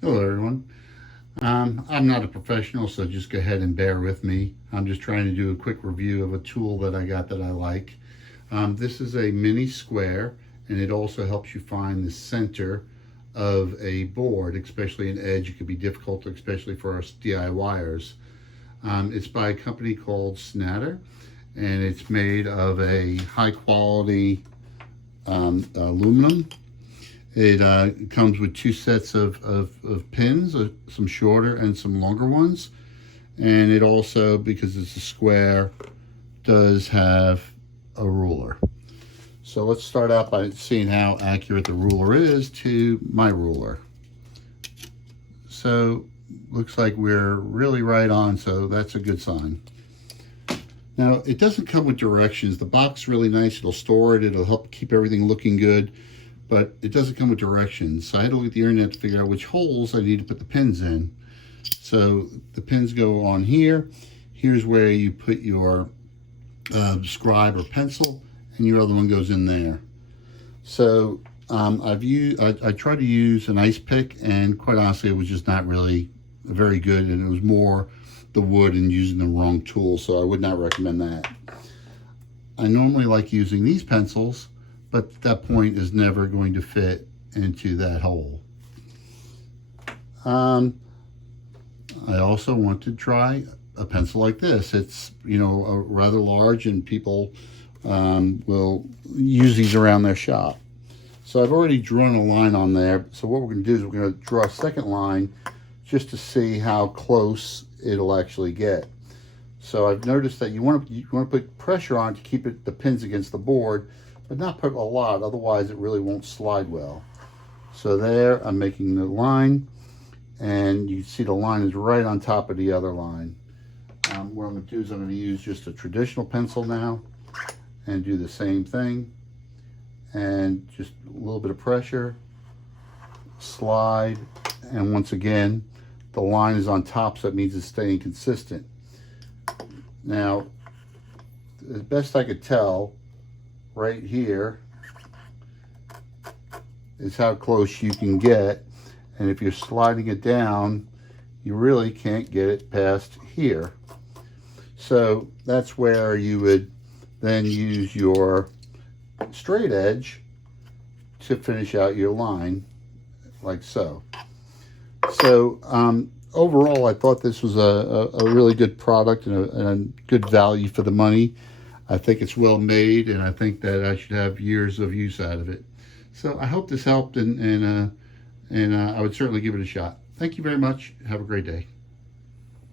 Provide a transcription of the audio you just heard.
Hello everyone. I'm not a professional, so just go ahead and bear with me. I'm just trying to do a quick review of a tool that I got that I like. This is a mini square, and it also helps you find the center of a board, especially an edge. It could be difficult, especially for us DIYers. It's by a company called SNADER, and it's made of a high quality aluminum. It comes with two sets of pins, some shorter and some longer ones. And it also, because it's a square, does have a ruler. So let's start out by seeing how accurate the ruler is to my ruler. So looks like we're really right on, so that's a good sign. Now, it doesn't come with directions. The box is really nice. It'll store it. It'll help keep everything looking good. But it doesn't come with directions. So I had to look at the internet to figure out which holes I need to put the pins in. So the pins go on here. Here's where you put your scribe or pencil, and your other one goes in there. So I tried to use an ice pick, and quite honestly, it was just not really very good, and it was more the wood and using the wrong tool. So I would not recommend that. I normally like using these pencils, but that point is never going to fit into that hole. I also want to try a pencil like this. It's, you know, rather large, and people will use these around their shop. So I've already drawn a line on there. So what we're going to do is we're going to draw a second line just to see how close it'll actually get. So I've noticed that you want to put pressure on to keep the pins against the board, but not put a lot, otherwise it really won't slide well. So there, I'm making the line, and you see the line is right on top of the other line. What I'm going to do is I'm going to use just a traditional pencil now and do the same thing, and just a little bit of pressure, slide, and once again the line is on top, so it means it's staying consistent. Now, as best I could tell, right here is how close you can get, and if you're sliding it down, you really can't get it past here. So that's where you would then use your straight edge to finish out your line, like so. So overall, I thought this was a really good product and a good value for the money. I think it's well made, and I think that I should have years of use out of it. So I hope this helped, and I would certainly give it a shot. Thank you very much. Have a great day.